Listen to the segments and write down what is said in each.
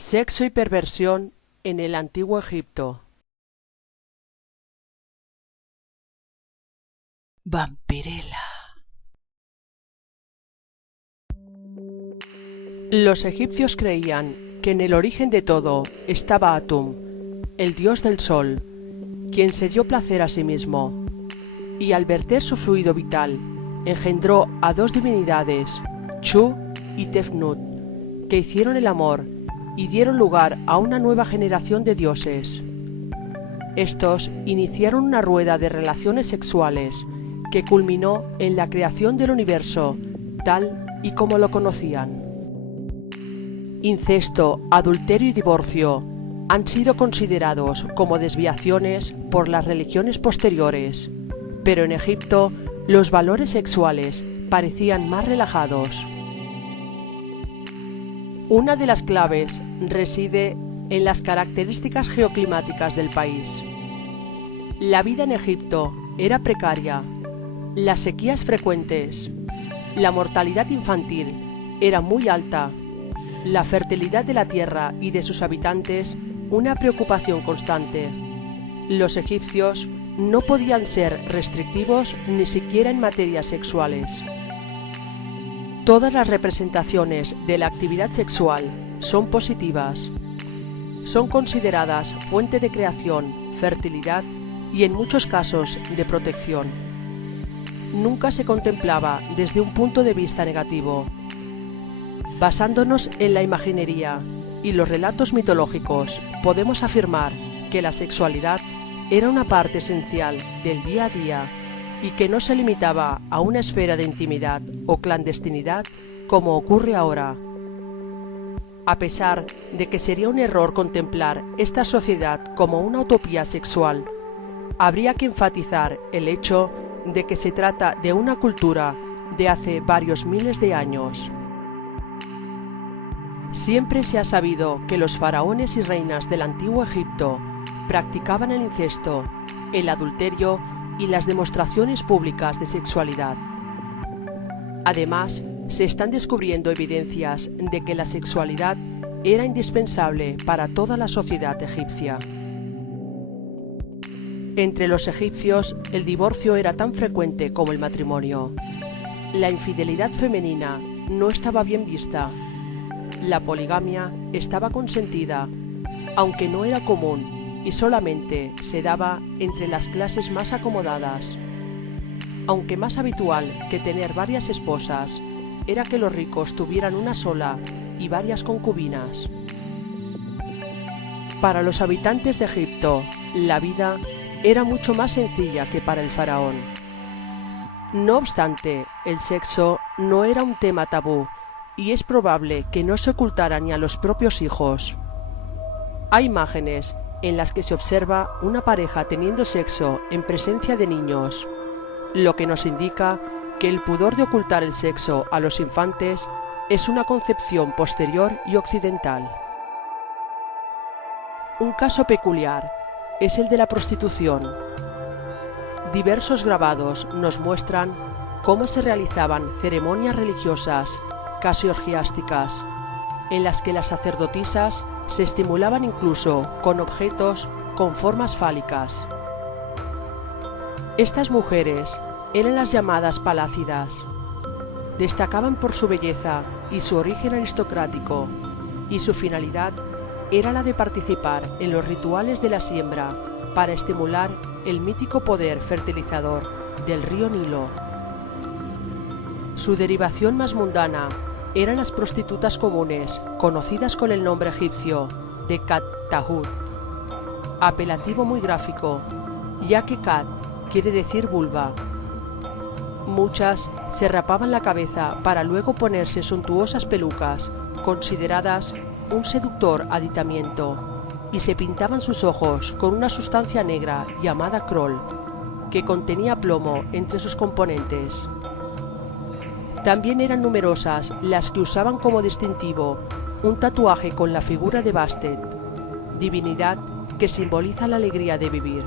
Sexo y perversión en el Antiguo Egipto. Vampirella. Los egipcios creían que en el origen de todo estaba Atum, el dios del sol, quien se dio placer a sí mismo, y al verter su fluido vital, engendró a dos divinidades, Chu y Tefnut, que hicieron el amor y dieron lugar a una nueva generación de dioses. Estos iniciaron una rueda de relaciones sexuales que culminó en la creación del universo, tal y como lo conocían. Incesto, adulterio y divorcio han sido considerados como desviaciones por las religiones posteriores, pero en Egipto los valores sexuales parecían más relajados. Una de las claves reside en las características geoclimáticas del país. La vida en Egipto era precaria, las sequías frecuentes, la mortalidad infantil era muy alta, la fertilidad de la tierra y de sus habitantes una preocupación constante. Los egipcios no podían ser restrictivos ni siquiera en materias sexuales. Todas las representaciones de la actividad sexual son positivas. Son consideradas fuente de creación, fertilidad y en muchos casos de protección. Nunca se contemplaba desde un punto de vista negativo. Basándonos en la imaginería y los relatos mitológicos, podemos afirmar que la sexualidad era una parte esencial del día a día y que no se limitaba a una esfera de intimidad o clandestinidad como ocurre ahora. A pesar de que sería un error contemplar esta sociedad como una utopía sexual, habría que enfatizar el hecho de que se trata de una cultura de hace varios miles de años. Siempre se ha sabido que los faraones y reinas del antiguo Egipto practicaban el incesto, el adulterio y las demostraciones públicas de sexualidad. Además, se están descubriendo evidencias de que la sexualidad era indispensable para toda la sociedad egipcia. Entre los egipcios, el divorcio era tan frecuente como el matrimonio. La infidelidad femenina no estaba bien vista. La poligamia estaba consentida, aunque no era común y solamente se daba entre las clases más acomodadas. Aunque más habitual que tener varias esposas era que los ricos tuvieran una sola y varias concubinas. Para los habitantes de Egipto, la vida era mucho más sencilla que para el faraón. No obstante, el sexo no era un tema tabú y es probable que no se ocultara ni a los propios hijos. Hay imágenes en las que se observa una pareja teniendo sexo en presencia de niños, lo que nos indica que el pudor de ocultar el sexo a los infantes es una concepción posterior y occidental. Un caso peculiar es el de la prostitución. Diversos grabados nos muestran cómo se realizaban ceremonias religiosas, casi orgiásticas, en las que las sacerdotisas se estimulaban incluso con objetos con formas fálicas. Estas mujeres eran las llamadas palácidas. Destacaban por su belleza y su origen aristocrático, y su finalidad era la de participar en los rituales de la siembra para estimular el mítico poder fertilizador del río Nilo. Su derivación más mundana eran las prostitutas comunes, conocidas con el nombre egipcio de Kat Tahut, apelativo muy gráfico, ya que Kat quiere decir vulva. Muchas se rapaban la cabeza para luego ponerse suntuosas pelucas, consideradas un seductor aditamiento, y se pintaban sus ojos con una sustancia negra llamada crol, que contenía plomo entre sus componentes. También eran numerosas las que usaban como distintivo un tatuaje con la figura de Bastet, divinidad que simboliza la alegría de vivir.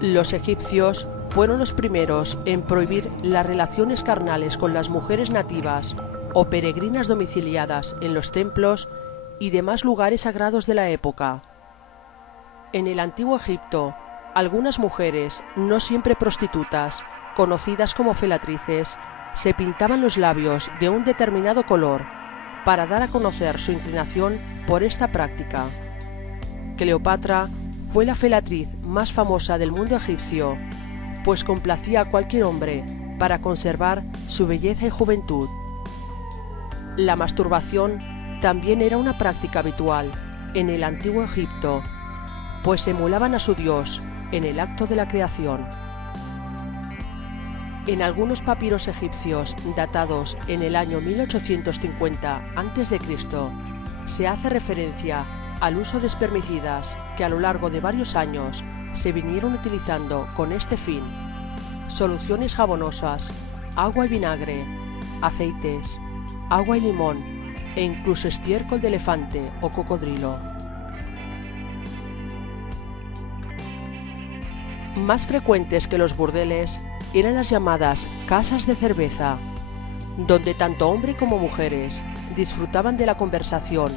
Los egipcios fueron los primeros en prohibir las relaciones carnales con las mujeres nativas o peregrinas domiciliadas en los templos y demás lugares sagrados de la época. En el antiguo Egipto, algunas mujeres, no siempre prostitutas, conocidas como felatrices, se pintaban los labios de un determinado color para dar a conocer su inclinación por esta práctica. Cleopatra fue la felatriz más famosa del mundo egipcio, pues complacía a cualquier hombre para conservar su belleza y juventud. La masturbación también era una práctica habitual en el antiguo Egipto, pues emulaban a su dios en el acto de la creación. En algunos papiros egipcios datados en el año 1850 a.C., se hace referencia al uso de espermicidas que a lo largo de varios años se vinieron utilizando con este fin: soluciones jabonosas, agua y vinagre, aceites, agua y limón e incluso estiércol de elefante o cocodrilo. Más frecuentes que los burdeles eran las llamadas casas de cerveza, donde tanto hombres como mujeres disfrutaban de la conversación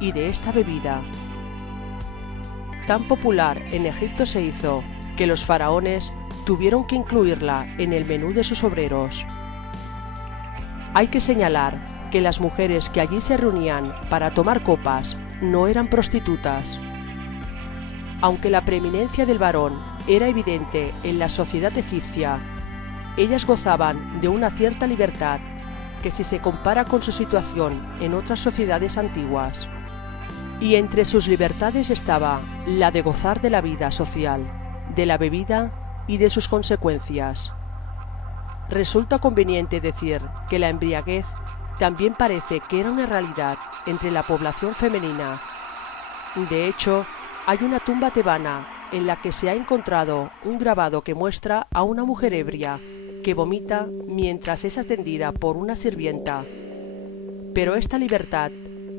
y de esta bebida. Tan popular en Egipto se hizo que los faraones tuvieron que incluirla en el menú de sus obreros. Hay que señalar que las mujeres que allí se reunían para tomar copas no eran prostitutas. Aunque la preeminencia del varón era evidente en la sociedad egipcia, ellas gozaban de una cierta libertad que si se compara con su situación en otras sociedades antiguas. Y entre sus libertades estaba la de gozar de la vida social, de la bebida y de sus consecuencias. Resulta conveniente decir que la embriaguez también parece que era una realidad entre la población femenina. De hecho, hay una tumba tebana en la que se ha encontrado un grabado que muestra a una mujer ebria que vomita mientras es atendida por una sirvienta. Pero esta libertad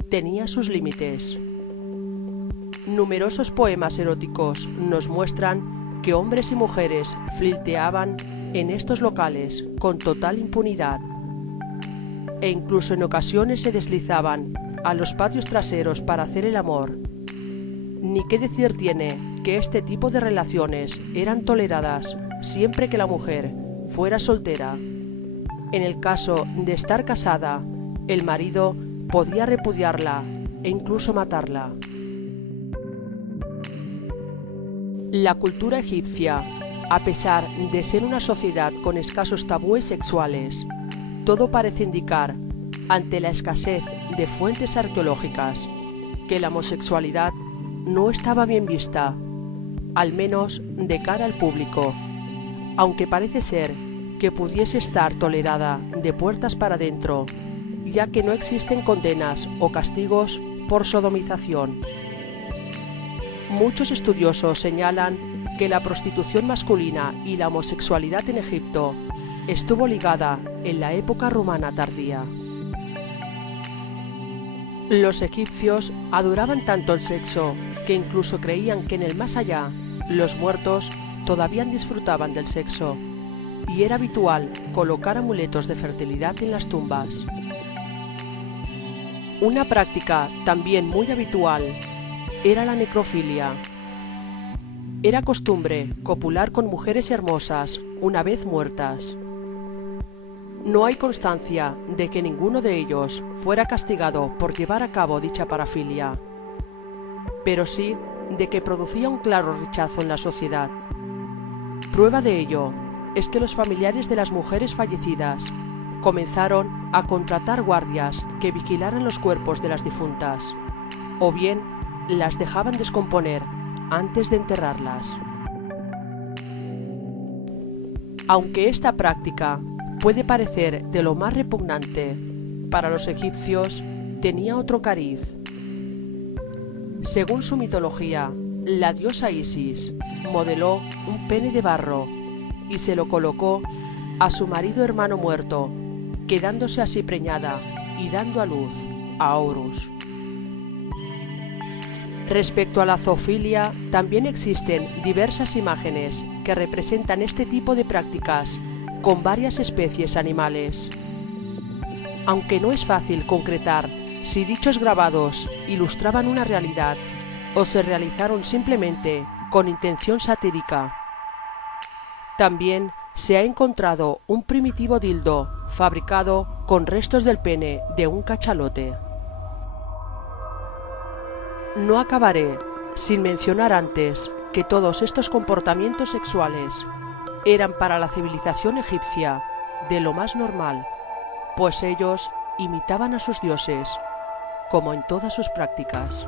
tenía sus límites. Numerosos poemas eróticos nos muestran que hombres y mujeres flirteaban en estos locales con total impunidad, e incluso en ocasiones se deslizaban a los patios traseros para hacer el amor. Ni qué decir tiene que este tipo de relaciones eran toleradas siempre que la mujer fuera soltera. En el caso de estar casada, el marido podía repudiarla e incluso matarla. La cultura egipcia, a pesar de ser una sociedad con escasos tabúes sexuales, todo parece indicar, ante la escasez de fuentes arqueológicas, que la homosexualidad no estaba bien vista, al menos de cara al público, aunque parece ser que pudiese estar tolerada de puertas para adentro, ya que no existen condenas o castigos por sodomización. Muchos estudiosos señalan que la prostitución masculina y la homosexualidad en Egipto estuvo ligada en la época romana tardía. Los egipcios adoraban tanto el sexo que incluso creían que en el más allá los muertos todavía disfrutaban del sexo, y era habitual colocar amuletos de fertilidad en las tumbas. Una práctica también muy habitual era la necrofilia. Era costumbre copular con mujeres hermosas una vez muertas. No hay constancia de que ninguno de ellos fuera castigado por llevar a cabo dicha parafilia, pero sí de que producía un claro rechazo en la sociedad. Prueba de ello es que los familiares de las mujeres fallecidas comenzaron a contratar guardias que vigilaran los cuerpos de las difuntas, o bien las dejaban descomponer antes de enterrarlas. Aunque esta práctica puede parecer de lo más repugnante, para los egipcios tenía otro cariz. Según su mitología, la diosa Isis modeló un pene de barro y se lo colocó a su marido hermano muerto, quedándose así preñada y dando a luz a Horus. Respecto a la zoofilia, también existen diversas imágenes que representan este tipo de prácticas con varias especies animales. aunque no es fácil concretar si dichos grabados ilustraban una realidad o se realizaron simplemente con intención satírica. También se ha encontrado un primitivo dildo fabricado con restos del pene de un cachalote. No acabaré sin mencionar antes que todos estos comportamientos sexuales eran para la civilización egipcia de lo más normal, pues ellos imitaban a sus dioses, como en todas sus prácticas.